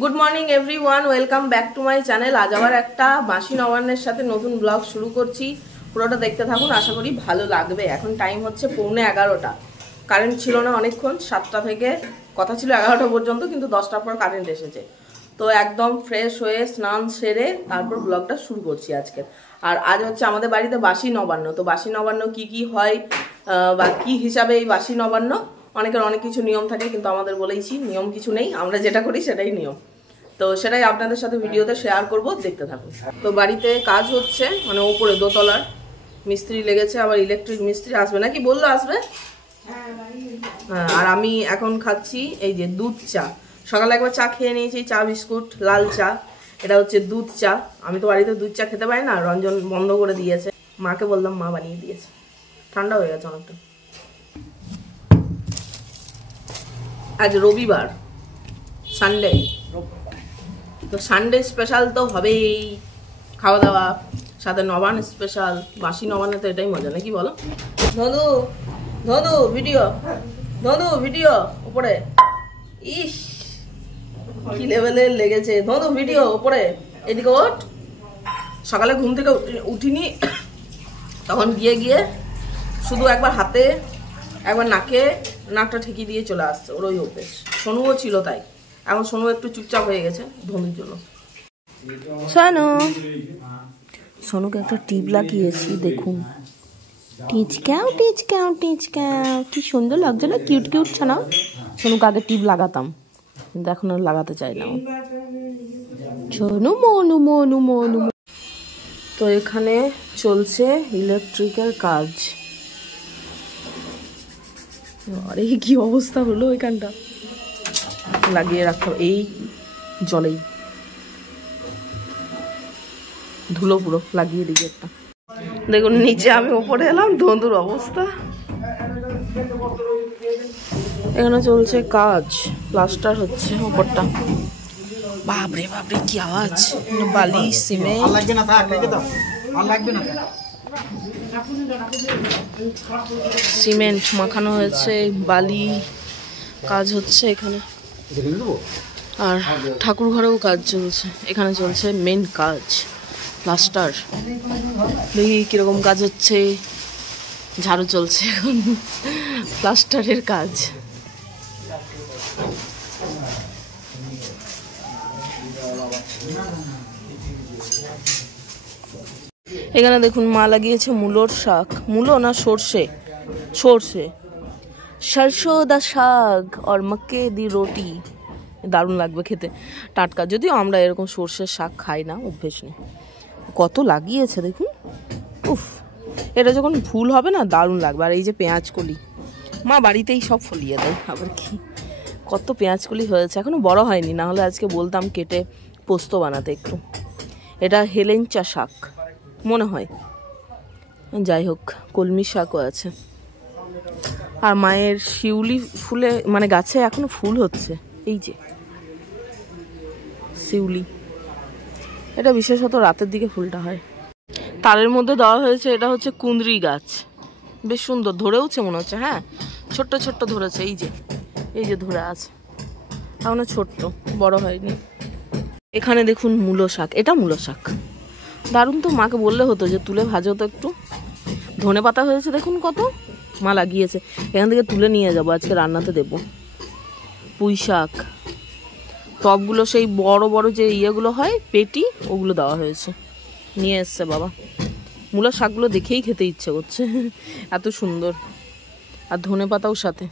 Good morning everyone, welcome back to my channel. আজ আবার একটা বাসি নবান্নের সাথে নতুন ব্লগ শুরু করছি। পুরোটা দেখতে থাকুন, আশা করি ভালো লাগবে। এখন টাইম হচ্ছে 11:15। কারেন্ট ছিল না অনেকক্ষণ, 7টা থেকে কথা ছিল 11টা পর্যন্ত, কিন্তু 10টার পর কারেন্ট এসেছে। তো একদম ফ্রেশ হয়ে স্নান সেরে তারপর ব্লগটা শুরু করছি আজকে। আর আজ হচ্ছে আমাদের বাড়িতে বাসি নবান্ন। তো বাসি নবান্ন কি হয় বা কি হিসাবে এই বাসি নবান্ন, অনেকের অনেক কিছু নিয়ম থাকে, কিন্তু আমাদের বলেইছি নিয়ম কিছু নেই, আমরা যেটা করি সেটাই নিয়ম। তো সেটাই আপনাদের সাথে ভিডিওতে শেয়ার করব, দেখতে থাকুন। তো বাড়িতে কাজ হচ্ছে, মানে ওপরে দোতলার মিস্ত্রি লেগেছে, আবার ইলেকট্রিক মিস্ত্রি আসবে নাকি বললো আসবে। হ্যাঁ, আর আমি এখন খাচ্ছি এই যে দুধ চা। সকালে একবার চা খেয়ে নিয়েছি, চা বিস্কুট লাল চা। এটা হচ্ছে দুধ চা। আমি তো বাড়িতে দুধ চা খেতে পারি না, রঞ্জন বন্ধ করে দিয়েছে। মাকে বললাম, মা বানিয়ে দিয়েছে। ঠান্ডা হয়ে গেছে অনেকটা। আজ রবিবার, সানডে। তো সানডে স্পেশাল তো হবেই, খাওয়া দাওয়া, সাথে নবান স্পেশাল। বাসি নবানে তো এটাই মজা, নাকি বলো? ধনু ধনু ভিডিও, ধনু ভিডিও উপরে। ইস, কি লেভেলের লেগেছে। ধনু ভিডিও উপরে, এদিকে ওঠ। সকালে ঘুম থেকে উঠিনি, তখন গিয়ে শুধু একবার হাতে একবার নাকে নাকটা ঠেকিয়ে দিয়ে চলে আসছে। ওর ওই অভ্যেস। সোনুও ছিল তাই। এখন সোনু একটু চুপচাপ হয়ে গেছে ধনুর জন্য। সোনুকে একটা টিপ লাগিয়েছি, দেখুন। টিচক্যাও টিচক্যাও টিচক্যাও, কি সুন্দর লাগছে না? কিউট কিউট ছানা। সোনুকে আগে টিপ লাগাতাম, কিন্তু এখন আর লাগাতে চাই না। সোনু মনু মনু মনু। তো এখানে চলছে ইলেকট্রিকের কাজ। আরে কি অবস্থা হলো এখানটা, লাগিয়ে রাখতে এই জলেই ধুলো পুরো লাগিয়ে দিই একটা। দেখুন নিচে, আমি ওপরে এলাম, ধুঁধুর অবস্থা। এখানে চলছে কাজ, প্লাস্টার হচ্ছে ওপরটা। বাপরে বাপরে কি আওয়াজ! বালি সিমেন্ট সিমেন্ট মাখানো হয়েছে, বালি কাজ হচ্ছে এখানে। আর ঠাকুর ঘরেও কাজ চলছে। এখানে চলছে মেন কাজ, প্লাস্টার। দেখি কিরকম কাজ হচ্ছে। ঝাড়ু চলছে এখন, প্লাস্টারের কাজ। এখানে দেখুন মা লাগিয়েছে মূলোর শাক। মূলো না সর্ষে, সর্ষে, সরষো দা শাক আর মক্কে দি রুটি। দারুণ লাগবে খেতে, টাটকা। যদিও আমরা এরকম সর্ষের শাক খাই না, অভ্যেস নেই। কত লাগিয়েছে দেখুন, উফ। এটা যখন ফুল হবে না, দারুণ লাগবে। আর এই যে পেঁয়াজ কলি, মা বাড়িতেই সব ফলিয়ে দেয়। আবার কি, কত পেঁয়াজ কলি হয়েছে, এখনো বড় হয়নি, না হলে আজকে বলতাম কেটে পোস্ত বানাতে একটু। এটা হেলেঞ্চা শাক মনে হয়, যাই হোক। কলমি শাকও আছে। আর মায়ের শিউলি ফুলে, মানে গাছে এখনো ফুল হচ্ছে। এই যে শিউলি, এটা বিশেষত রাতের দিকে ফুলটা হয়। তারের মধ্যে দেওয়া হয়েছে, এটা হচ্ছে কুঁদরি গাছ। বেশ সুন্দর ধরেওছে মনে হচ্ছে। হ্যাঁ, ছোট্ট ছোট্ট ধরেছে। এই যে ধরে আছে, এখনো ছোট্ট, বড় হয়নি। এখানে দেখুন মূলো শাক, এটা মূলো শাক। দারুণ তো, মাকে বললে হতো যে তুলে ভাজো তো একটু। ধনে পাতা হয়েছে দেখুন কত, মা লাগিয়েছে। এখান থেকে তুলে নিয়ে যাবো, আজকে রান্নাতে দেবো। পুঁই শাক, টবগুলো সেই বড় বড় যে ইয়েগুলো হয় পেটি, ওগুলো দেওয়া হয়েছে, নিয়ে এসছে বাবা। মূলা শাকগুলো দেখেই খেতে ইচ্ছে করছে, এত সুন্দর। আর ধনে পাতাও সাথে,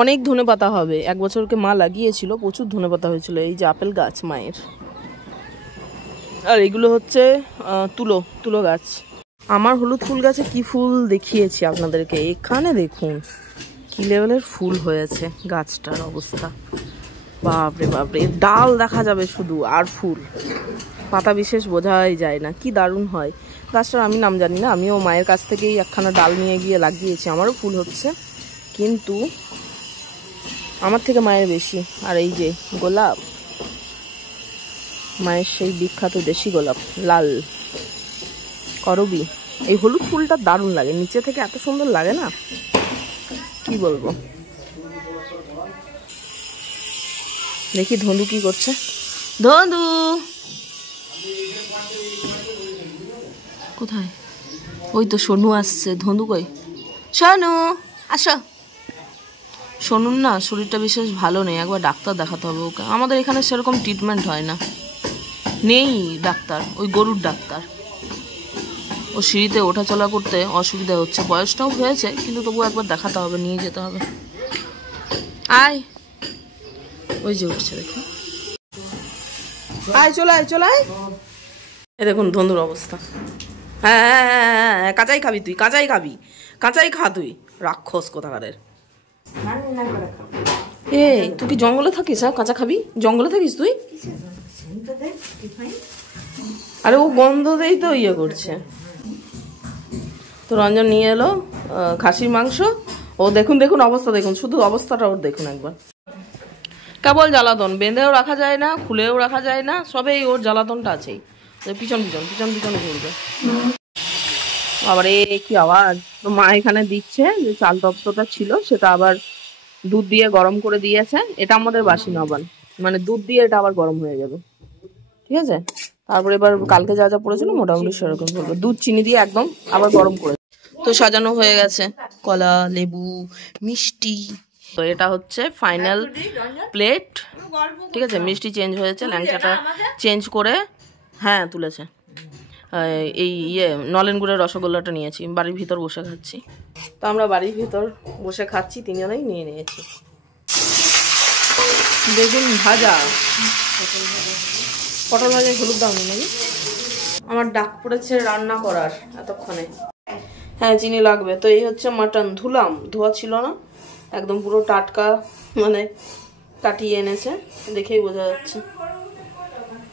অনেক ধনে পাতা হবে। 1 বছরকে মা লাগিয়েছিল, প্রচুর ধনে পাতা হয়েছিল। এই যে আপেল গাছ মায়ের। আর এগুলো হচ্ছে তুলো গাছ। আমার হলুদ ফুল গাছে কি ফুল দেখিয়েছি আপনাদেরকে। এখানে দেখুন কি লেভেলের ফুল হয়েছে গাছটার অবস্থা। বাপরে বাপরে, ডাল দেখা যাবে শুধু, আর ফুল, পাতা বিশেষ বোঝাই যায় না। কি দারুণ হয় গাছটার, আমি নাম জানি না। আমিও মায়ের কাছ থেকেই একখানা ডাল নিয়ে গিয়ে লাগিয়েছি, আমারও ফুল হচ্ছে, কিন্তু আমার থেকে মায়ের বেশি। আর এই যে গোলাপ, মায়ের সেই বিখ্যাত দেশি গোলাপ, লাল করবি। এই হলুদ ফুলটা দারুণ লাগে, নিচে থেকে এত সুন্দর লাগে না, কি বলবো। দেখি ধন্দু কি করছে। ধন্দু কোথায়? ওই তো সোনু আসছে। ধন্দু কই? সোনু আসো। সোনুর না শরীরটা বিশেষ ভালো নেই, একবার ডাক্তার দেখাতে হবে ওকে। আমাদের এখানে সেরকম ট্রিটমেন্ট হয় না, নেই ডাক্তার, ওই গরুর ডাক্তার। ও সিঁড়িতে ওঠা চলা করতে অসুবিধা হচ্ছে, বয়সটাও হয়েছে, কিন্তু তবু একবার দেখাতে হবে, নিয়ে যেতে হবে। আয়, ওই যে উঠছে দেখুন। আয় চলে আয় চলে আয়। এ দেখুন ধন্দুর অবস্থা। হ্যাঁ, কাঁচাই খাবি তুই, কাঁচাই খাবি, কাঁচাই খা তুই, রাক্ষস কোথাকারের। এই তুই কি জঙ্গলে থাকিস? হ্যাঁ, কাঁচা খাবি? জঙ্গলে থাকিস তুই? আরে ও গন্ধ দেই তো ইয়ে করছে। তো রঞ্জন নিয়ে এলো খাসির মাংস। ও দেখুন দেখুন অবস্থা দেখুন, শুধু অবস্থাটা ওর দেখুন একবার। কেবল জ্বালাতন, বেঁধেও রাখা যায় না, খুলেও রাখা যায় না, সবেই ওর জ্বালাতনটা আছেই। পিছন পিছন পিছন পিছন ঘুরবে। আবার এ কি আওয়াজ! তো মা এখানে দিচ্ছে যে চাল তপ্তটা ছিল সেটা আবার দুধ দিয়ে গরম করে দিয়েছে। এটা আমাদের বাসি নবান, মানে দুধ দিয়ে এটা আবার গরম হয়ে যাবে, ঠিক আছে। তারপরে এবার কালকে যা যা পড়েছিল মোটামুটি সেরকম করবে, দুধ চিনি দিয়ে একদম আবার গরম করে। তো সাজানো হয়ে গেছে, কলা, লেবু, মিষ্টি। তো এটা হচ্ছে ফাইনাল প্লেট, ঠিক আছে। মিষ্টি চেঞ্জ হয়েছে, ল্যাংচাটা চেঞ্জ করে, হ্যাঁ তুলেছে। এই নলেন গুড়ের রসগোল্লাটা নিয়েছি, বাড়ির ভিতর বসে খাচ্ছি। তো আমরা বাড়ির ভিতর বসে খাচ্ছি, তিনজনেই নিয়ে নিয়েছি। বেগুন ভাজা, পটল ভাজায় হলুদ দাও নাকি? আমার ডাক পড়েছে রান্না করার এতক্ষণে। হ্যাঁ চিনি লাগবে। তো এই হচ্ছে মাটন, ধুলাম, ধোয়া ছিল না, একদম পুরো টাটকা, মানে কাটিয়ে এনেছে, দেখেই বোঝা যাচ্ছে।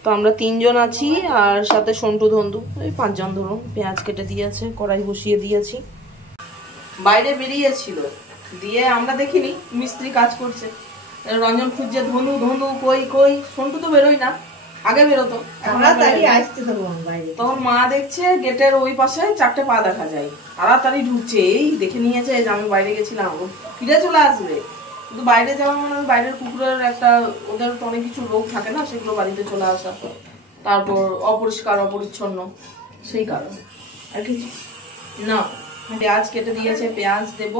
তো আমরা তিনজন আছি, আর সাথে সন্টু ধন্দু, এই 5 জন ধরুন। পেঁয়াজ কেটে দিয়েছে, কড়াই বসিয়ে দিয়েছি। বাইরে বেরিয়েছিল, দিয়ে আমরা দেখিনি, মিস্ত্রি কাজ করছে। রঞ্জন খুঁজছে ধন্দু ধন্দু কই কই, সন্টু তো বেরোই না, আগে বেরোতো। তখন মা দেখছে গেটের ওই পাশে 4টে পা দেখা যায়, তাড়াতাড়ি ঢুকছে। এই দেখে নিয়েছে যে আমি বাইরে গেছিলাম, ফিরে চলে আসবে। কিন্তু বাইরে যাওয়া মানে বাইরের কুকুরের একটা, ওদের তো অনেক কিছু রোগ থাকে না, সেগুলো বাড়িতে চলে আসা, তারপর অপরিষ্কার অপরিচ্ছন্ন, সেই কারণে আর কিছু না। পেঁয়াজ কেটে দিয়েছে, পেঁয়াজ দেব,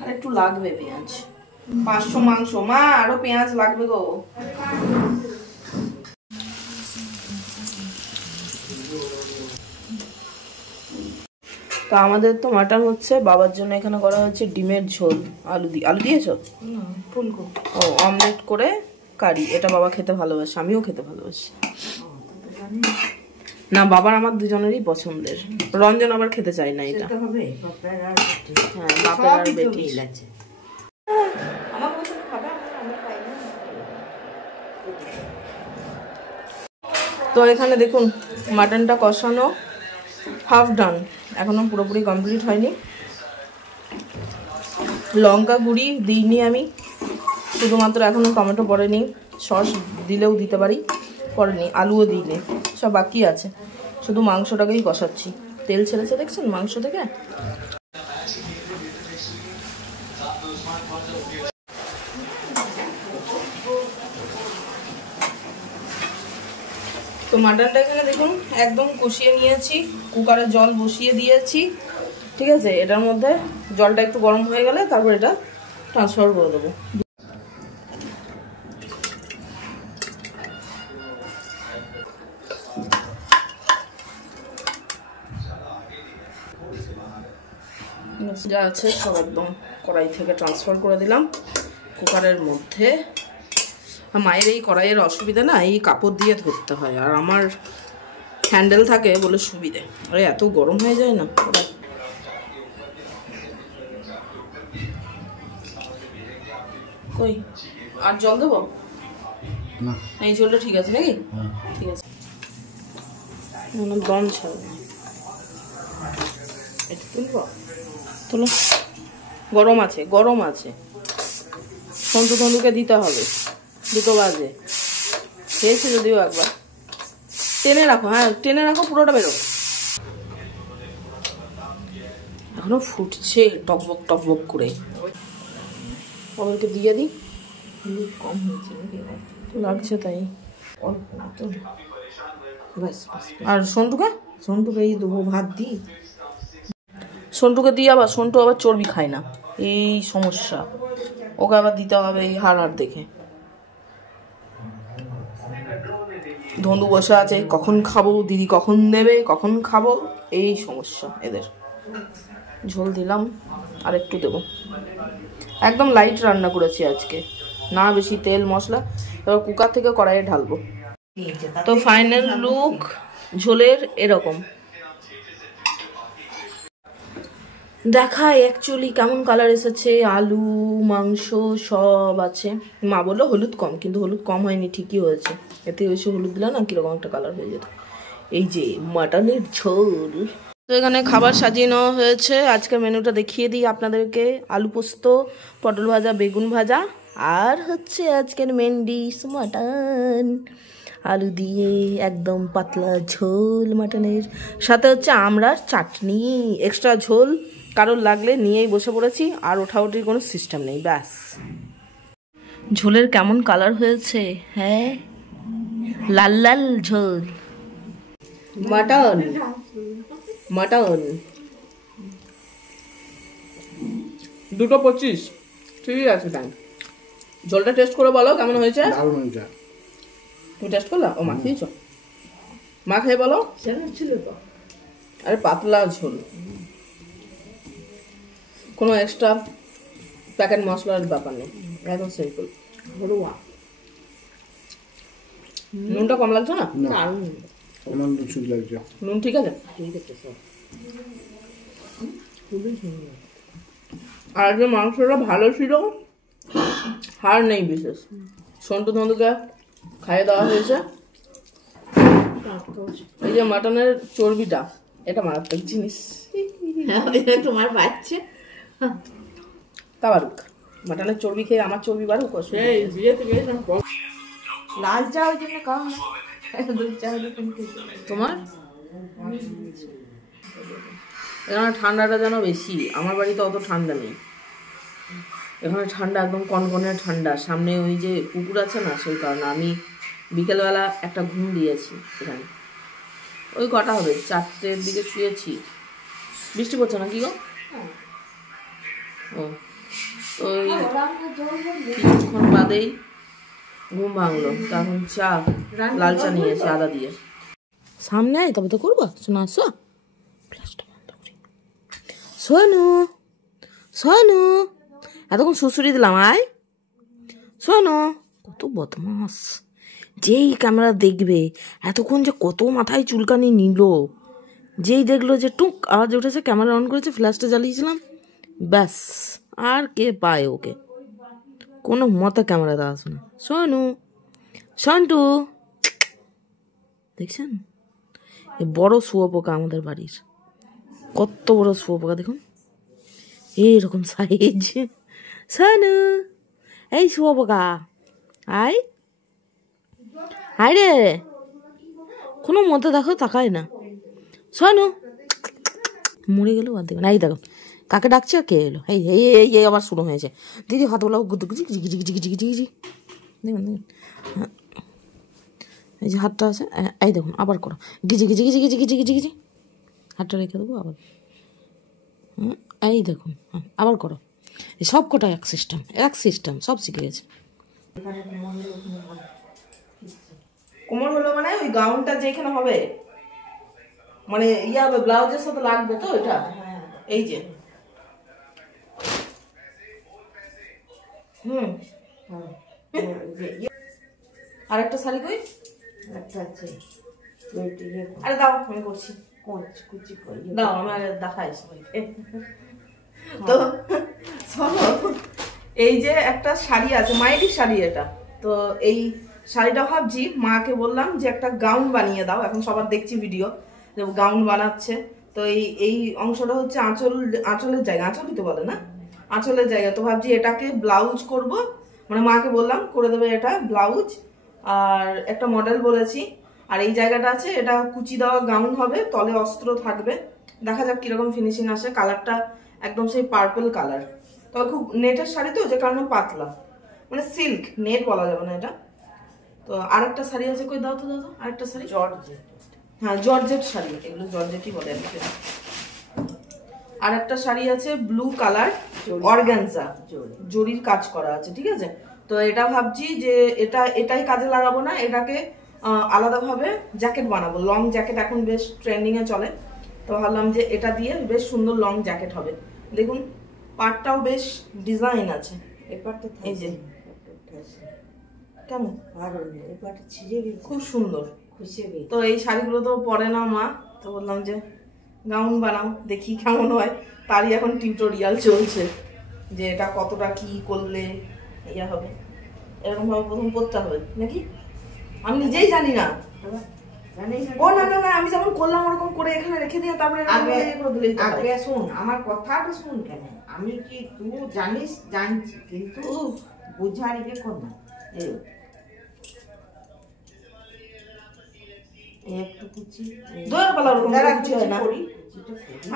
আর একটু লাগবে পেঁয়াজ। 500 মাংস, মা আরো পেঁয়াজ লাগবে গো। তো আমাদের তো মাটন হচ্ছে, বাবার জন্য এখানে করা হচ্ছে ডিমের ঝোল, আলু দিয়েছো? ফুলকপি ও অমলেট করে কারি। এটা বাবা খেতে ভালোবাসে, আমিও খেতে ভালোবাসি। না বাবার আমার দুজনেরই পছন্দের, রঞ্জন আবার খেতে চায় না এটা। হ্যাঁ বাপের আর বেটি। তো এখানে দেখুন মাটনটা কষানো হাফ ডান, এখনো পুরোপুরি কমপ্লিট হয়নি। লঙ্কা গুঁড়ি দিইনি আমি, শুধুমাত্র এখনো টমেটো পড়েনি, সস দিলেও দিতে পারি, পড়েনি, আলুও দিইনি, সব বাকি আছে। শুধু মাংসটাকেই কষাচ্ছি, তেল ছেড়েছে দেখছেন মাংস থেকে। তো মাটনটা এখানে দেখুন একদম কষিয়ে নিয়েছি, কুকারে জল বসিয়ে দিয়েছি, ঠিক আছে। এটার মধ্যে জলটা একটু গরম হয়ে গেলে তারপর এটা ট্রান্সফার করে দেবো। যা আছে সব একদম কড়াই থেকে ট্রান্সফার করে দিলাম কুকারের মধ্যে। মায়ের এই কড়াইয়ের অসুবিধা না, এই কাপড় দিয়ে ধরতে হয়, আর আমার হ্যান্ডেল থাকে বলে সুবিধে। আরে এত গরম হয়ে যায় না। কই আর জল দেবো না? এই জলটা ঠিক আছে নাকি? ঠিক আছে, দম ছাড়বে। এটা তুলবো, তোলো, গরম আছে গরম আছে। সন্তু তন্দুকে দিতে হবে, 2টো বাজে। খেয়েছে যদিও একবার। টেনে রাখো, হ্যাঁ টেনে রাখো, পুরোটা বেরো। এখনো ফুটছে টকবক টকবক করে। ওদেরকে দিয়ে দিই, কম হয়েছে। লাগছে তাই। আর সন্টুকে এই দেবো ভাত দিই। সন্টুকে দিয়ে আবার সন্টু আবার চর্বি খায় না, এই সমস্যা। ওকে আবার দিতে হবে এই হাড় দেখে। ধন্দু বসে আছে, কখন খাবো দিদি, কখন দেবে, কখন খাবো, এই সমস্যা এদের। ঝোল দিলাম, আর একটু দেবো। একদম লাইট রান্না করেছি আজকে, না বেশি তেল মশলা। এবার কুকার থেকে কড়াইয়ে ঢালবো। তো ফাইনাল লুক ঝোলের এরকম দেখায়। অ্যাকচুয়ালি কেমন কালার এসেছে, আলু মাংস সব আছে। মা বললো হলুদ কম, কিন্তু হলুদ কম হয়নি, ঠিকই হয়েছে। এতে বেশি হলুদ দিলে না কিরকম একটা কালার হয়ে যেত। এই যে মাটনের ঝোল। তো এখানে খাবার সাজিয়ে নেওয়া হয়েছে। আজকে মেনুটা দেখিয়ে দিই আপনাদেরকে। আলু পোস্ত, পটল ভাজা, বেগুন ভাজা, আর হচ্ছে আজকের মেন ডিশ মাটন। আলু দিয়ে একদম পাতলা ঝোল মাটনের, সাথে হচ্ছে আমড়ার চাটনি। এক্সট্রা ঝোল কারোর লাগলে নিয়েই বসে পড়েছি, আর ওঠাউটির কোনো সিস্টেম নেই। ব্যাস। ঝোলের কেমন কালার হয়েছে, হ্যাঁ, লাল লাল ঝোল। মাটন মাটন 2:25, ঠিক আছে। তাই ঝোলটা টেস্ট করে বলো কেমন হয়েছে। তুমি টেস্ট করলা? ও মা খেয়েছ? মা খেয়ে বলো। আরে পাতলা ঝোল, কোনো এক্সট্রা প্যাকেট মশলার ব্যাপার নেই, একদম সিম্পল। নুনটা কম লাগছে না? নুন ঠিক আছে। আর যে মাংসটা ভালো ছিল, হাড় নেই বিশেষ। সন্টু ধন্দুকে খাইয়ে দেওয়া হয়েছে। এই যে মাটনের চর্বিটা, এটা মারাত্মক জিনিস। তোমার বাচ্চা তা বারুক, মাটনের চর্বি খেয়ে আমার চর্বি বারুক। লাল চা ওই জন্য কম, তোমার এখানে ঠান্ডাটা যেন বেশি। আমার বাড়িতে অত ঠান্ডা নেই, এখানে ঠান্ডা একদম কনকনে ঠান্ডা। সামনে ওই যে পুকুর আছে না, সেই কারণে আমি বিকেলবেলা একটা ঘুম দিয়েছি এখানে। ওই কটা হবে, 4টের দিকে শুয়েছি। বৃষ্টি পড়ছে না কি গো? ও ওই কিছুক্ষণ বাদেই ঘুম ভাঙলো, তখন চা, লাল চা নিয়েছি আদা দিয়ে। সামনে আয় তবে তো করবো। শোনা আসো, সোনু সোনু, এতক্ষণ সুসুরি দিলাম, আয় সোনু। কত বদমাস, যেই ক্যামেরা দেখবে, এতক্ষণ যে কত মাথায় চুলকানি নিল। যেই দেখলো যে টুক আওয়াজ উঠেছে, ক্যামেরা অন করেছে, ফ্ল্যাশটা জ্বালিয়েছিলাম, ব্যাস আর কে পায় ওকে। কোনো মতে ক্যামেরাতে আসে না। সোনু, সন্টু, দেখছেন এই বড় শুয়োপোকা আমাদের বাড়ির, কত বড় শুয়োপোকা দেখুন, এইরকম সাইজ। সোনু, এই শুয়োপোকা আয় আয় রে, কোনো মতে দেখো তাকায় না। সোনু মরে গেল, আর দেখবেন। এই দেখো কাকে ডাকছে, কে এলো, এই এই এই আবার শুরু হয়েছে। দিদি হাত বলা দেখুন, এই যে হাতটা আছে, এই দেখুন আবার করো, গিজি গিজি গিজি গিজি গিজি গিজি গিজি। হাতটা রেখে দেবো আবার, এই দেখুন আবার করো। এই সব কটা এক সিস্টেম সব শিখে গেছে। কোমর হলো মানে ওই গাউনটা যেখানে হবে, মানে ইয়ে হবে, ব্লাউজের সাথে লাগবে তো এটা। এই যে আরেকটা শাড়ি কই, একটা আছে। আরে দাও আমি করছি, দাও আমার দেখাই সবাইকে। তো শোনো, এই যে একটা শাড়ি আছে, মায়েরই শাড়ি এটা। তো এই শাড়িটা ভাবছি, মাকে বললাম যে একটা গাউন বানিয়ে দাও। এখন সবার দেখছি ভিডিও যে গাউন বানাচ্ছে। তো এই অংশটা হচ্ছে আঁচলের জায়গা, আঁচলই তো বলে না, আঁচলের জায়গা। তো ভাবছি এটাকে ব্লাউজ করব, মানে মাকে বললাম করে দেবে এটা ব্লাউজ। আর একটা মডেল বলেছি, আর এই জায়গাটা আছে, এটা কুচি দেওয়া গাউন হবে, তলে অস্ত্র থাকবে। দেখা যাক কিরকম ফিনিশিং আসে। কালারটা একদম সেই পার্পল কালার, তবে খুব নেটের শাড়ি তো, যে কারণে পাতলা, মানে সিল্ক, নেট বলা যাবে না এটা। তো আরেকটা শাড়ি আছে, কই দাও তো দাদা, আরেকটা শাড়ি জর্জেট, হ্যাঁ জর্জেট শাড়ি, এগুলো জর্জেটই বলে আর কি। আর একটা শাড়ি আছে ব্লু কালার, অর্গানজা জরির কাজ করা আছে, ঠিক আছে। তো এটা ভাবছি যে এটাই কাজে লাগাবো না, এটাকে আলাদাভাবে জ্যাকেট বানাবো, লং জ্যাকেট এখন বেশ ট্রেন্ডিং এ চলে। তো ভাবলাম যে এটা দিয়ে বেশ সুন্দর লং জ্যাকেট হবে। দেখুন পাটটাও বেশ ডিজাইন আছে, এই যে কেমন খুব সুন্দর। তো এই শাড়িগুলো তো পরে না মা, তো বললাম যে গাউন বানাও, দেখি কেমন হয়। তারই এখন টিউটোরিয়াল চলছে যে এটা কতটা কি করলে ইয়া হবে, এরকম ভাবে প্রথম করতে হবে নাকি, আমি নিজেই জানি না। ও না না না, আমি যেমন করলাম ওরকম করে এখানে রেখে দিয়ে তারপরে আগে শুন আমার কথাটা শুন, কেন আমি কি তুই জানিস, জানছি কিন্তু বুঝার ইয়ে কর না। একটু কুচি দইয়ের বেলা ওরকম কুচি হয় না,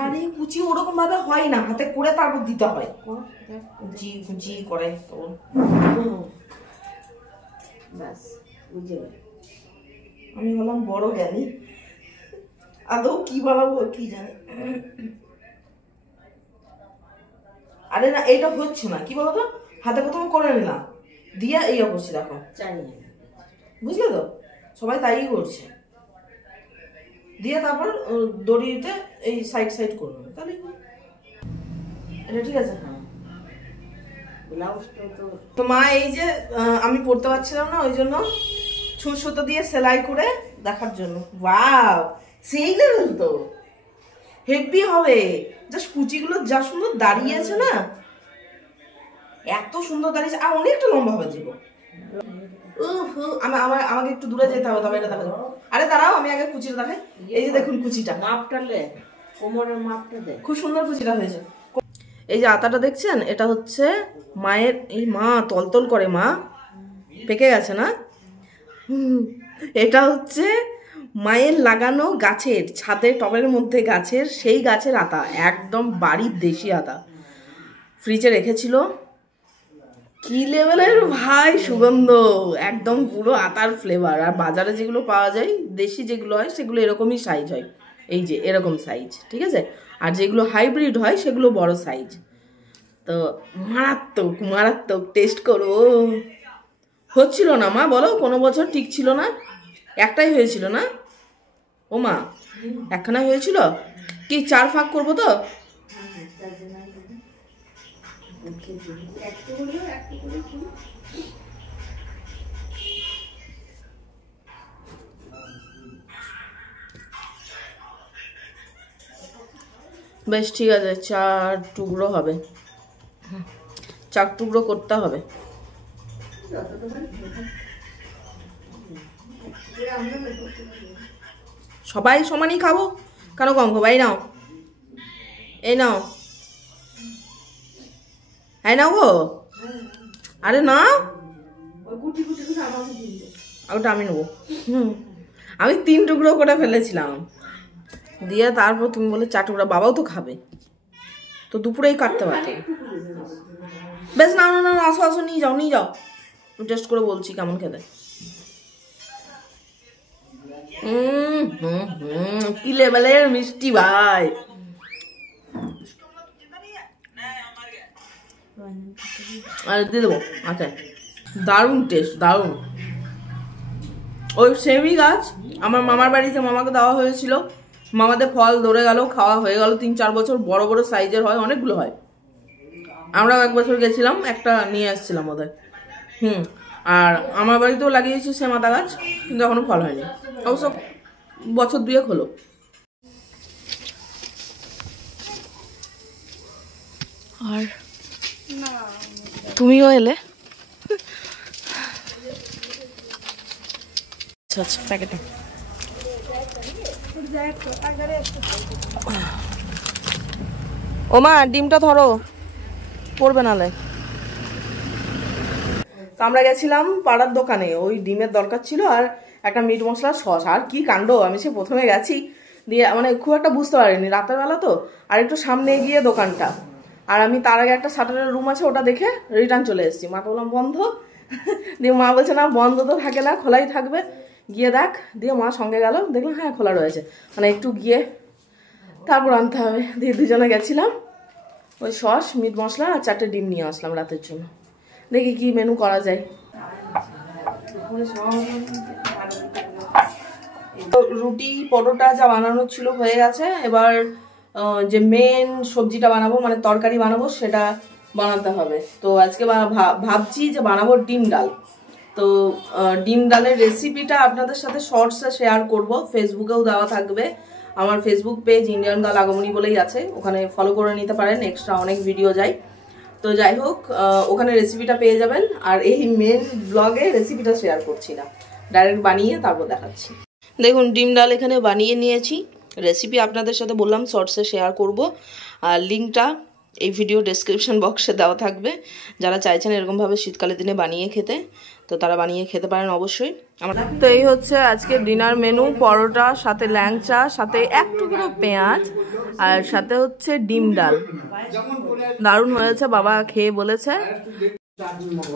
আরে কুচি ওরকম ভাবে হয় না, হাতে করে তারপর দিতে হয়, কুচি কুচি করে। ব্যাস বুঝে আমি হলাম বড় জ্ঞানী, আদৌ কি বানাবো কি জানি। আরে না এইটা হচ্ছে না, কি বলতো, হাতে প্রথমে করে নিলাম দিয়া এই করছি, দেখো বুঝলে তো, সবাই তাই করছে, দিয়ে তারপর দড়িতে এই সাইড সাইড করবো, তাহলে এটা ঠিক আছে। তো মা এই যে আমি পড়তে পারছিলাম না, ওই জন্য ছুঁচ সুতো দিয়ে সেলাই করে দেখার জন্য। ওয়াও সেই লেভেল তো, হেভি হবে। জাস্ট কুচিগুলো যা সুন্দর দাঁড়িয়েছে না, এত সুন্দর দাঁড়িয়েছে, আর অনেকটা লম্বা হবে জীবন। আমাকে একটু দূরে যেতে হবে, তবে এটা দেখা যাবে। আরে দাঁড়াও আমি আগে কুচিটা দেখাই। এই যে দেখুন কুচিটা, মাপটা লে, কোমরের মাপটা দে, খুব সুন্দর কুচিটা হয়েছে। এই যে আতাটা দেখছেন, এটা হচ্ছে মায়ের, এই মা তলতল করে, মা পেকে গেছে না, এটা হচ্ছে মায়ের লাগানো গাছের ছাদে টবের মধ্যে গাছের, সেই গাছের আতা, একদম বাড়ির দেশি আতা, ফ্রিজে রেখেছিল। কি লেভেলের ভাই সুগন্ধ, একদম পুরো আতার ফ্লেভার। আর বাজারে যেগুলো পাওয়া যায় দেশি যেগুলো হয় সেগুলো এরকমই সাইজ হয়, এই যে এরকম সাইজ, ঠিক আছে। আর যেগুলো হাইব্রিড হয় সেগুলো বড় সাইজ। তো মারাত্মক মারাত্মক, টেস্ট করো। হচ্ছিল না মা, বলো কোনো বছর ঠিক ছিল না, একটাই হয়েছিল না ও মা, একখানা হয়েছিল কি, 4 ভাগ করবো তো, বেশ ঠিক আছে, 4 টুকরো হবে, 4 টুকরো করতে হবে। সবাই সমানই খাবো, কেন কম খাবো? এই নাও, এই নাও, এই নাও গো, আরে না ওটা আমি নেবো। আমি 3 টুকরো করে ফেলেছিলাম, দিয়ে তারপর তুমি বলে 4 টুকরো, বাবাও তো খাবে, তো দুপুরেই কাটতে পারতো। বেশ না না না, আসো আসো, নিয়ে যাও নিয়ে যাও, টেস্ট করে বলছি কেমন খেতে। কি লেভেলের মিষ্টি ভাই, আর দিয়ে দেবো, আচ্ছা দারুণ টেস্ট, দারুণ। ওই সেমি গাছ আমার মামার বাড়িতে মামাকে দেওয়া হয়েছিল, মামাদের ফল ধরে গেল, খাওয়া হয়ে গেল 3-4 বছর, বড় বড় সাইজের হয়, অনেকগুলো হয়। আমরাও 1 বছর গেছিলাম, একটা নিয়ে আসছিলাম ওদের। আর আমার বাড়িতেও লাগিয়েছি সেম আতা গাছ, কিন্তু এখনো ফল হয়নি, অবশ্য বছর 2 হলো। আর তুমিও এলে, আচ্ছা আচ্ছা প্যাকেটে ও মা ডিমটা ধরো, পড়বে নালে। তো আমরা গেছিলাম পাড়ার দোকানে, ওই ডিমের দরকার ছিল আর একটা মিট মশলা সস, আর কি কাণ্ড, আমি সে প্রথমে গেছি দিয়ে মানে খুব একটা বুঝতে পারিনি, রাতের বেলা তো, আর একটু সামনে গিয়ে দোকানটা, আর আমি তার আগে একটা শাটারের রুম আছে ওটা দেখে রিটার্ন চলে এসেছি। মাকে বললাম বন্ধ, দিয়ে মা বলছে না বন্ধ তো থাকে না, খোলাই থাকবে, গিয়ে দেখ। দিয়ে মা সঙ্গে গেল, দেখলাম হ্যাঁ খোলা রয়েছে, মানে একটু গিয়ে তারপর আনতে হবে। দিয়ে দুজনে গেছিলাম, ওই সস মিট মশলা আর 4টে ডিম নিয়ে আসলাম রাতের জন্য। দেখি কি মেনু করা যায়। রুটি পরোটা যা বানানো ছিল হয়ে গেছে, এবার যে মেন সবজিটা বানাবো মানে তরকারি বানাবো সেটা বানাতে হবে। তো আজকে ভাবছি যে বানাবো ডিম ডাল। তো ডিম ডালের রেসিপিটা আপনাদের সাথে শর্টসে শেয়ার করব, ফেসবুকেও দেওয়া থাকবে। আমার ফেসবুক পেজ ইন্ডিয়ান গার্ল আগমনী বলেই আছে, ওখানে ফলো করে নিতে পারেন, এক্সট্রা অনেক ভিডিও যায়। তো যাই হোক, ওখানে রেসিপিটা পেয়ে যাবেন। আর এই মেন ব্লগে রেসিপিটা শেয়ার করছি না, ডাইরেক্ট বানিয়ে তারপর দেখাচ্ছি। দেখুন ডিম ডাল এখানে বানিয়ে নিয়েছি, রেসিপি আপনাদের সাথে বললাম শর্টসে শেয়ার করব, আর লিঙ্কটা এই ভিডিও ডেসক্রিপশন বক্সে দেওয়া থাকবে। যারা চাইছেন এরকমভাবে শীতকালের দিনে বানিয়ে খেতে, তো তারা বানিয়ে খেতে পারেন অবশ্যই। তো এই হচ্ছে আজকে ডিনার মেনু, পরোটা, সাথে ল্যাংচা, সাথে এক টুকরো পেঁয়াজ, আর সাথে হচ্ছে ডিম ডাল। দারুণ হয়েছে, বাবা খেয়ে বলেছে।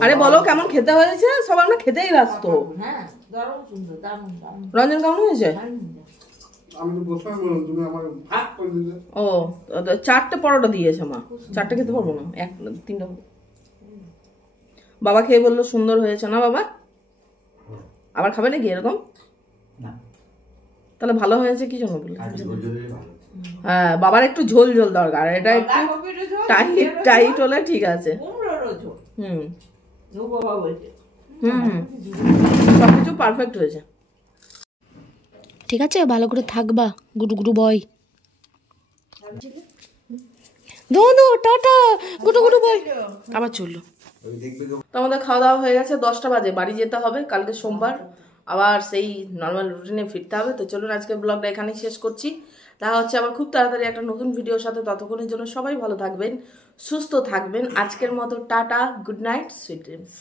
আরে বলো কেমন খেতে হয়েছে, সব আমরা খেতেই ব্যস্ত। রঞ্জন কেমন হয়েছে? ও 4টে পরোটা দিয়েছে মা, 4টে খেতে পারবো না, 3টা। বাবা খেয়ে বললো সুন্দর হয়েছে না বাবা? আবার খাবে নাকি এরকম? তাহলে ভালো হয়েছে কি জন্য বললে? হ্যাঁ বাবার একটু ঝোল ঝোল দরকার, এটা একটু টাইট হলে ঠিক আছে। সবকিছু পারফেক্ট হয়েছে। ঠিক আছে, ভালো করে থাকবা গুডু গুডু বয়। দোনো টাটা গুডু গুডু বয়। আবার চললো। তো আমাদের খাওয়া দাওয়া হয়ে গেছে, 10টা বাজে, বাড়ি যেতে হবে। কালকে সোমবার, আবার সেই নর্মাল রুটিনে ফিরতে হবে। তো চলুন আজকে ব্লগটা এখানেই শেষ করছি। দেখা হচ্ছে আবার খুব তাড়াতাড়ি একটা নতুন ভিডিওর সাথে। ততক্ষণের জন্য সবাই ভালো থাকবেন, সুস্থ থাকবেন। আজকের মতো tata, good night, sweet dreams.